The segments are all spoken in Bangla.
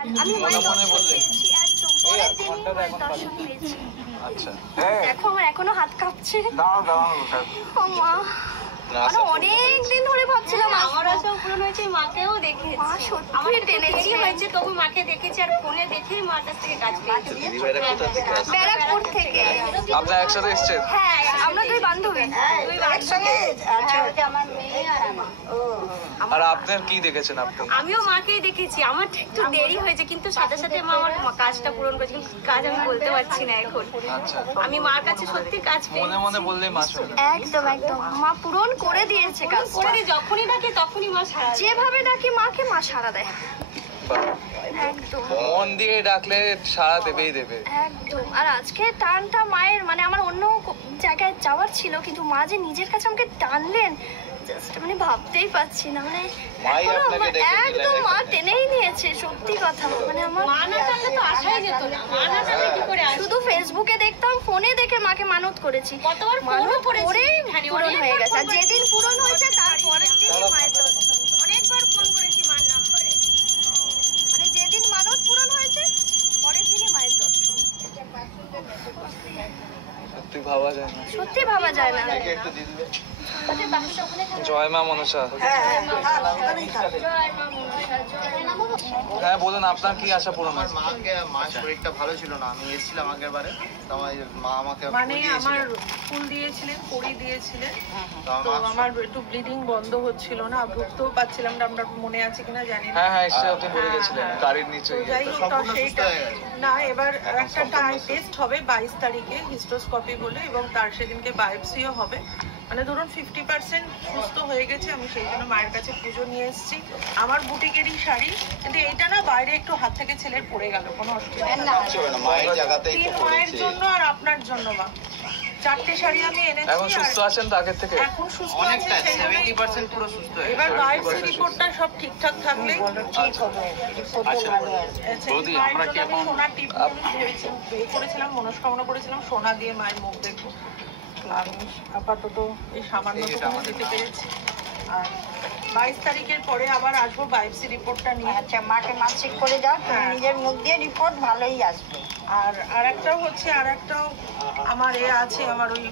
আমি মায়ের দর্শন পেয়েছি, একদম পরের দিনই মায়ের দর্শন পেয়েছি। আচ্ছা, দেখো আমার এখনো হাত কাঁপছে। ও মা, আমি অনেক দিন ধরে ভাবছিলাম আমার আশাও পূরণ হয়েছে, মাকেও দেখেছি। মা সত্যি টেনেছি হয়েছে, তবু মাকে দেখেছি আর ফোনে দেখেই মার কাছ থেকে কাজ পেয়েছি। ব্যারাকপুর থেকে। আপনারা একসাথে এসেছেন? হ্যাঁ, আমরা দুই বান্ধবী। একসঙ্গে আমার মেয়ে আর আমার। আর আপনার কি দেখেছেন আপনি? আমিও মাকেই দেখেছি, আমার একটু দেরি হয়েছে কিন্তু সাথে সাথে মা আমার কাজটা পূরণ করেছে, কিন্তু কাজ আমি বলতে পারছি না এখন। আচ্ছা, আমি মার কাছে সত্যি কাজ পেয়েছি। মনে মনে বললেই মা শুনে। একদম একদম, মা পূরণ করে দিয়েছে কাজ। করে দিয়ে যখনই ডাকে তখনই মা সারা দেয়। যেভাবে ডাকি মাকে, মা সাড়া দেয়। বাহ। একদম মন দিয়ে ডাকলে সাড়া দেবেই দেবে। একদম। আর আজকে টানটা মায়ের, মানে আমার অন্য জায়গায় যাওয়ার ছিল, কিন্তু মা যে নিজের কাছে আমাকে টানলেন, জাস্ট মানে ভাবতেই পারছি না। মানে মাই এখনো আপনাকে ডেকে দিলেন একদম মা এখানে। টেনেই নিয়েছে, সত্যি কথা। মানে আমার মা না টানলে তো আসাই যেত না, মা না টানলে কি করে আসবে? শুধু ফেসবুকে দেখতাম, ফোনে দেখে মাকে মানত করেছি। কতবার মানত ফোনও করেছি, করেই হ্যাঁ, পূরণ হয়ে অনেকবার গেছে। আর ফোন করেছি। যেদিন পূরণ হয়েছে তার পরের দিনই মায়ের দর্শন। অনেকবার ফোন করেছি মার নাম্বারে। মানে যেদিন মানত পূরণ হয়েছে পরের দিনই মায়ের দর্শন। সত্যি ভাবা যায় না। সত্যি ভাবা যায় না। একটু দিয়ে দিবে। জয় মা মনসা। হ্যাঁ বলুন, আপনার কি আশা পূরণ হয়েছে? মার শরীরটা ভালো ছিল না, আমি এসেছিলাম আগের বারে, তো মা আমাকে মানে আমার ফুল দিয়েছিলেন, কড়ি দিয়েছিলেন, তো তো আমার একটু ব্লিডিং বন্ধ হচ্ছিল না, ঢুকতেও পাচ্ছিলাম না, আপনার মনে আছে কিনা জানি না। হ্যাঁ হ্যাঁ, এসে আপনি বলে গেছিলেন গাড়ির নিচে। তো যাই হোক, তো সেইটা না, এবার একটা টেস্ট হবে 22 তারিখে, হিস্টোস্কোপি বলে, এবং তার সেদিনকে বায়োপসিও হবে। মানে ধরুন 50% সুস্থ হয়ে গেছে। আমি সেই জন্য মায়ের কাছে পুজো নিয়ে এসেছি। আমার বুটিকেরই শাড়ি, কিন্তু এইটা না বাইরে একটু হাত থেকে ছেলের পড়ে গেল, কোনো অসুবিধা না। মায়ের জায়গাতেই তো 3 মায়ের পড়েছে। জন্য আর আপনার জন্য মা, 4টে শাড়ি আমি এনেছি। এখন সুস্থ আছেন তো আগের থেকে? এখন সুস্থ আছে, অনেকটা সেই জন্যই 70% পুরো সুস্থ হয়ে এবার বায়োপসি রিপোর্টটা সব ঠিকঠাক থাকলে ঠিক হবে। বৌদি, আমরা কি এখন সোনা টিপ করেছিলাম, মনস্কামনা করেছিলাম সোনা দিয়ে মায়ের মুখ দেখবো। আমি আপাতত এই সামান্য দিতে পেরেছি। আর 22 তারিখের পরে আবার আসবো বায়োপসি রিপোর্টটা নিয়ে। আচ্ছা, মাকে মাসিক করে যাও, তুমি নিজের মুখ দিয়ে রিপোর্ট ভালোই আসবে। আর আরেকটাও হচ্ছে, আরেকটাও আমার আছে, আমার ওই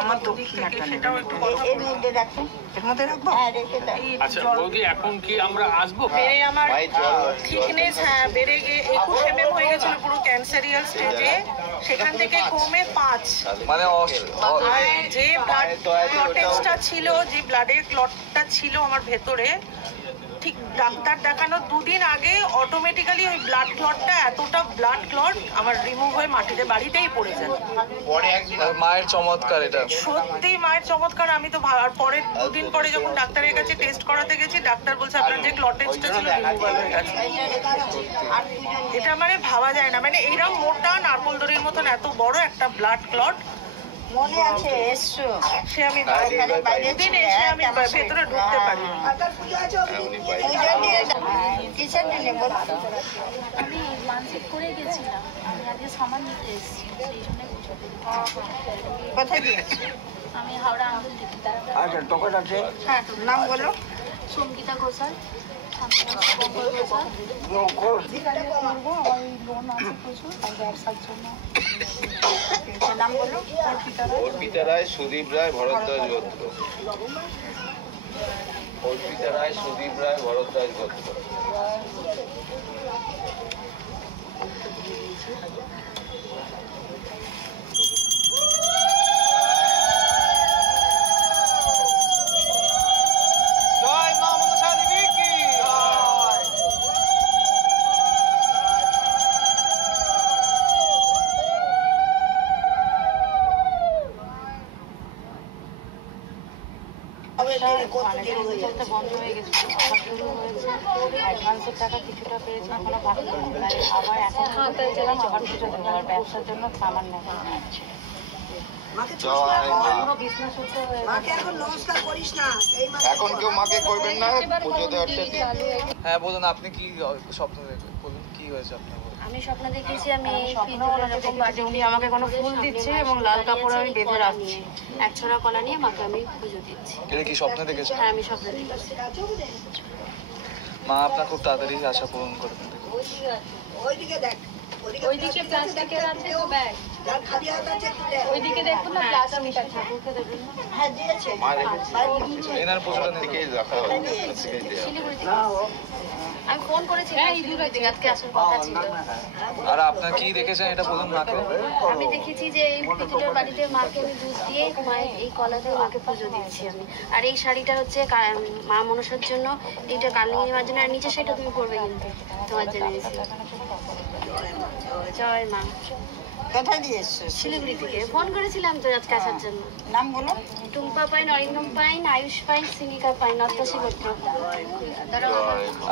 আমার দিক থেকে, সেটাও একটু কথা এর মধ্যে রাখুন, এর মধ্যে রাখবো, হ্যাঁ রেখে দাও। আচ্ছা বৌদি, এখন কি আমরা আসবো? বেড়ে আমার মায়ের জল থিকনেস, হ্যাঁ বেড়ে গিয়ে 21 mm হয়ে গেছিল পুরো ক্যান্সারিয়াল স্টেজে, সেখান থেকে কমে 5। মানে আর যে ব্লাড ক্লটেজটা ছিল, যে ব্লাডের ক্লটটা ছিল আমার ভেতরে, ঠিক ডাক্তার দেখানো 2 দিন আগে অটোমেটিক্যালি ওই ব্লাড ক্লটটা, এতটা ব্লাড ক্লট আমার রিমুভ হয়ে মাটিতে বাড়িতেই পড়ে যায়। পরে একদিন মায়ের চমৎকার এটা। সত্যি মায়ের চমৎকার। আমি তো আর পরে 2 দিন পরে যখন ডাক্তারের কাছে টেস্ট করাতে গেছি, ডাক্তার বলছে আপনার যে ক্লটেজটা ছিল রিমুভাল হয়ে গেছে। এটা মানে ভাবা যায় না, মানে এইরকম মোটা নারকোল দড়ির মতন এত বড় একটা ব্লাড ক্লট। মনে আছে এসছো, সে আমি বাইরে দিন এসে আমি ভেতরে ঢুকতে পারি। পুজো দিয়ে কিসের জন্য বলো? আমি মানসিক করে গেছিলাম, আমি আজকে সামান নিতে এসেছি, সেই জন্য পুজো করি। কোথায় দিয়েছো? আমি হাওড়া আন্দোলন থেকে। হ্যাঁ, নাম বলো। সঙ্গীতা ঘোষাল, শান্তিনাথ শঙ্কর ঘোষাল। করবো, আমার লোন আছে প্রচুর, আর ব্যবসার জন্য। নাম বলো। অর্পিতা রায়, সুদীপ রায়, ভরদ্বাজ গোত্র। অর্পিতা রায়, সুদীপ রায়, ভরদ্বাজ গোত্র। জয় মা মনসা দেবী কি জয়। বন্ধ হয়ে গেছে, আবার শুরু হয়েছে। অ্যাডভান্সের টাকা কিছুটা পেয়েছি, এখনো বাকি আছে। আবার এখন গেলাম, আবার কিছুটা দেবো। আর ব্যবসার জন্য সামান নেবো। পুরো বিজনেস হচ্ছে। এখন কেউ মাকে করবেন না পুজো দেওয়ার জন্য। হ্যাঁ বলুন, আপনি কি স্বপ্ন দেখবেন? বলুন কি হয়েছে আপনার? আমি স্বপ্ন দেখেছি, আমি এরকম বাড়ি, উনি আমাকে কোনো ফুল দিচ্ছে এবং লাল কাপড় আমি বেঁধে রাখছি, এক ছড়া কলা নিয়ে মাকে আমি পুজো দিচ্ছি। এটা কি স্বপ্ন দেখেছেন? হ্যাঁ, আমি স্বপ্ন দেখেছি। মা আপনার খুব তাড়াতাড়ি আশা পূরণ করবেন। ওইদিকে দেখ, ওইদিকে প্লাস্টিকের আছে তো ব্যাগ, যার খালি হাত আছে একটু দেখ। ওইদিকে দেখুন না প্লাস্টিক ঠাকুরকে দেবেন না। হ্যাঁ দিয়েছে। এনার পুজোটা নিতে আমি ফোন করেছিলাম শিলিগুড়ি থেকে, আজকে আসার কথা ছিল। আর আপনার কি দেখেছেন এটা বলুন মাকে। আমি দেখেছি যে এই পিতলের বাড়িতে মাকে আমি দুধ দিয়ে মায়ের এই কলা দিয়ে মাকে পুজো দিচ্ছি আমি। আর এই শাড়িটা হচ্ছে মা মনসার জন্য, এইটা কালী নেওয়ার জন্য, আর নিচে সেটা তুমি পরবে কিন্তু তোমার জন্য এনেছি। জয় মা। কোথায় দিয়ে এসছো? শিলিগুড়ি থেকে ফোন করেছিলাম তো আজকে আসার জন্য। নাম বলো। টুম্পা পাইন, অরিন্দম পাইন, আয়ুষ পাইন, সিনিকা পাইন, নত্যাশী গোত্র।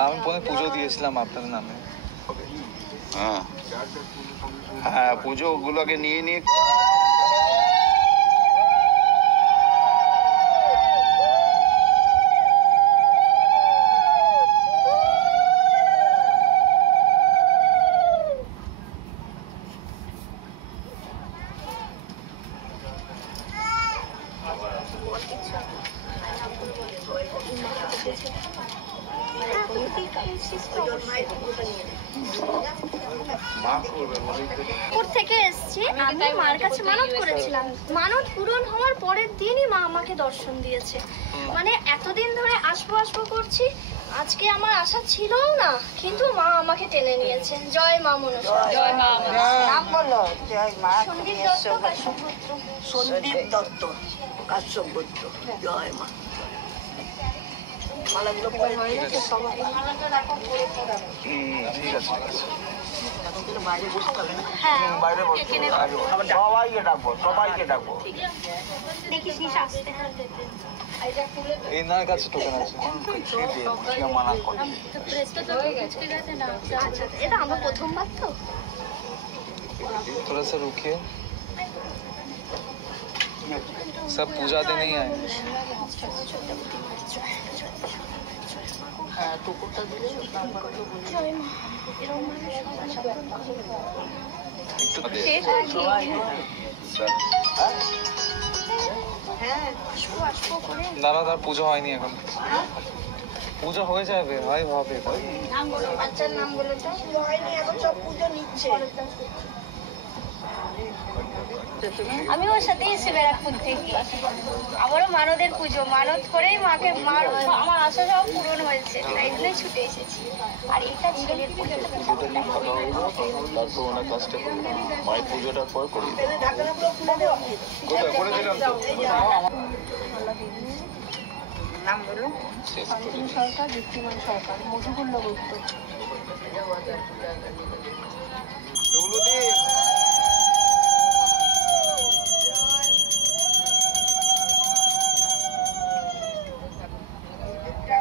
আমি ফোনে পুজো দিয়েছিলাম আপনার নামে। হ্যাঁ হ্যাঁ, পুজো ওগুলোকে নিয়ে নিয়ে থেকে এসছি, আমি মার কাছে মানত করেছিলাম। মানত পূরণ হওয়ার পরের দিনই মা আমাকে দর্শন দিয়েছে। মানে এতদিন ধরে আসবো আসবো করছি, আজকে আমার আশা ছিলও না, কিন্তু মা আমাকে টেনে নিয়েছে। জয় মা মনসা। জয় মা। নাম বলো। জয় মা। সন্দীপ দত্ত, কাশ্যপপুত্র। সন্দীপ দত্ত, কাশ্যপপুত্র। জয় মা। মালাগুলো পরে হয়ে গেছে সবাই। ঠিক আছে। বাইরে বসতে হবে না। হ্যাঁ, সবাইকে ডাকবো, সবাইকে ডাকবো। দেখিস নি আসতে। এনার কাছে টোকেন আছে। আচ্ছা, এটা আমার প্রথমবার তো। थोड़ा सा रुकिए, सब पूजा देने ही आए। হ্যাঁ, টুকুরটা দিলে জয় মা। এরকম মানুষ হ্যাঁ, আসবো করে। দাঁড়া দাঁড়া, পুজো হয়নি এখন। পুজো হয়ে যাবে, হয় হবে। বাচ্চার নাম বলে তো হয়নি, এখন সব পুজো নিচ্ছে। আমি ওর সাথেই এসে ব্যারাকপুর থেকে, আমারও মানদের পুজো, মানত করেই মাকে আমার আশা সব পূরণ হয়েছে, তাই জন্যই ছুটে এসেছি। আর এটা ছেলের পুজো। তারপর ওনার কাজটা করি, মায়ের পুজোটার পর করি। ঢাকনাগুলো খুলে দেওয়া। কোথায় করেছিলাম তো? নাম বলো। সরকার, দীপ্তিমান সরকার, মধুকুল্ল গুপ্ত। এগুলো দিয়ে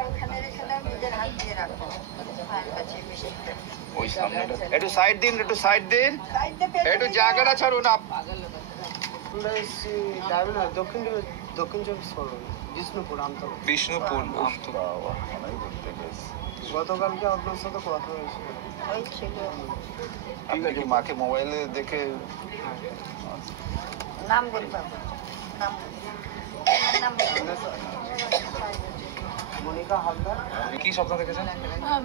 ওখানে রেখে দাও, নিজের হাত দিয়ে রাখো। মায়ের কাছে বেশি ওই সামনেটা একটু সাইড দিন, একটু সাইড দিন, একটু জায়গাটা ছাড়ুন। দক্ষিণ চব্বিশ পরগনা, বিষ্ণুপুর আমতলা। বিষ্ণুপুর আমতলা। গতকালকে আপনার সাথে কথা হয়েছিল। ওই ছিল। আপনি কি মাকে মোবাইলে দেখে? নাম বলবা। নাম নাম মনিকা হালদার। কি স্বপ্ন দেখেছেন?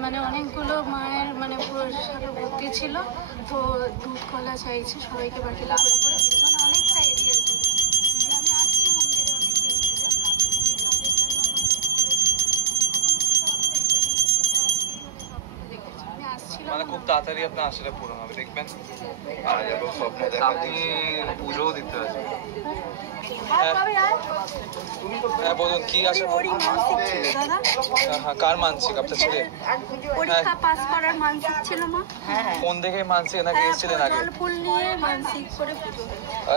মানে অনেকগুলো মায়ের মানে পুরো ভর্তি ছিল, তো দুধ কলা চাইছে সবাইকে বাকি করে পিছনে অনেকটা এরিয়া জুড়ে। আমি আসছি মন্দিরে অনেকদিন ধরে, কাজের জন্য আমি আসছিলাম। মানে খুব তাড়াতাড়ি আপনার আশাটা পূরণ হবে, দেখবেন। আজ এবং স্বপ্নে দেখা আপনি দিচ্ছি। পুজোও দিতে আসবেন। হ্যাঁ বলুন, কি আশা? হ্যাঁ, কার মানসিক? আপনার ছেলে? পরীক্ষা পাস করার মানসিক ছিল মা। কোন দেখে মানসিক? নাকি এসেছিলেন আগে? জল ফুল নিয়ে মানসিক করে পুজো।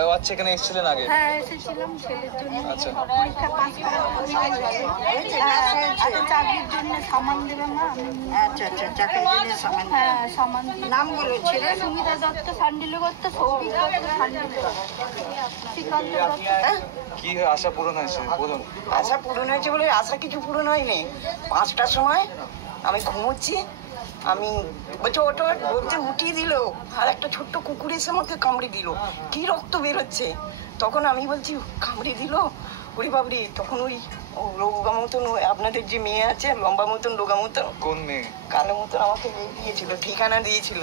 ও আচ্ছা, এখানে এসেছিলেন আগে? হ্যাঁ, এসেছিলাম ছেলের জন্য। আচ্ছা। পরীক্ষা পাস করার চাকরির জন্য সামান দেবে মা। আচ্ছা আচ্ছা, চাকরির জন্য সামান। হ্যাঁ, সামান। নাম বলো ছেলে। সুমিতা দত্ত, সান্ডিল্য দত্ত, সৌভিক দত্ত, সান্ডিল্য দত্ত, শ্রীকান্ত দত্ত। কি আশা পূরণ হয়েছে বলুন? আশা পূরণ হয়েছে বলে আশা কিছু পূরণ হয়নি। 5টার সময় আমি ঘুমোচ্ছি, আমি বলছি ওটো, বলতে উঠিয়ে দিল, আর একটা ছোট্ট কুকুর এসে আমাকে কামড়ে দিল, কি রক্ত বেরোচ্ছে। তখন আমি বলছি কামড়ে দিল, ওরে বাবরে। তখন ওই ও রোগা মতন আপনাদের যে মেয়ে আছে লম্বা মতন রোগা মতন কোন মেয়ে? কালো মতন আমাকে দিয়েছিল, ঠিকানা দিয়েছিল।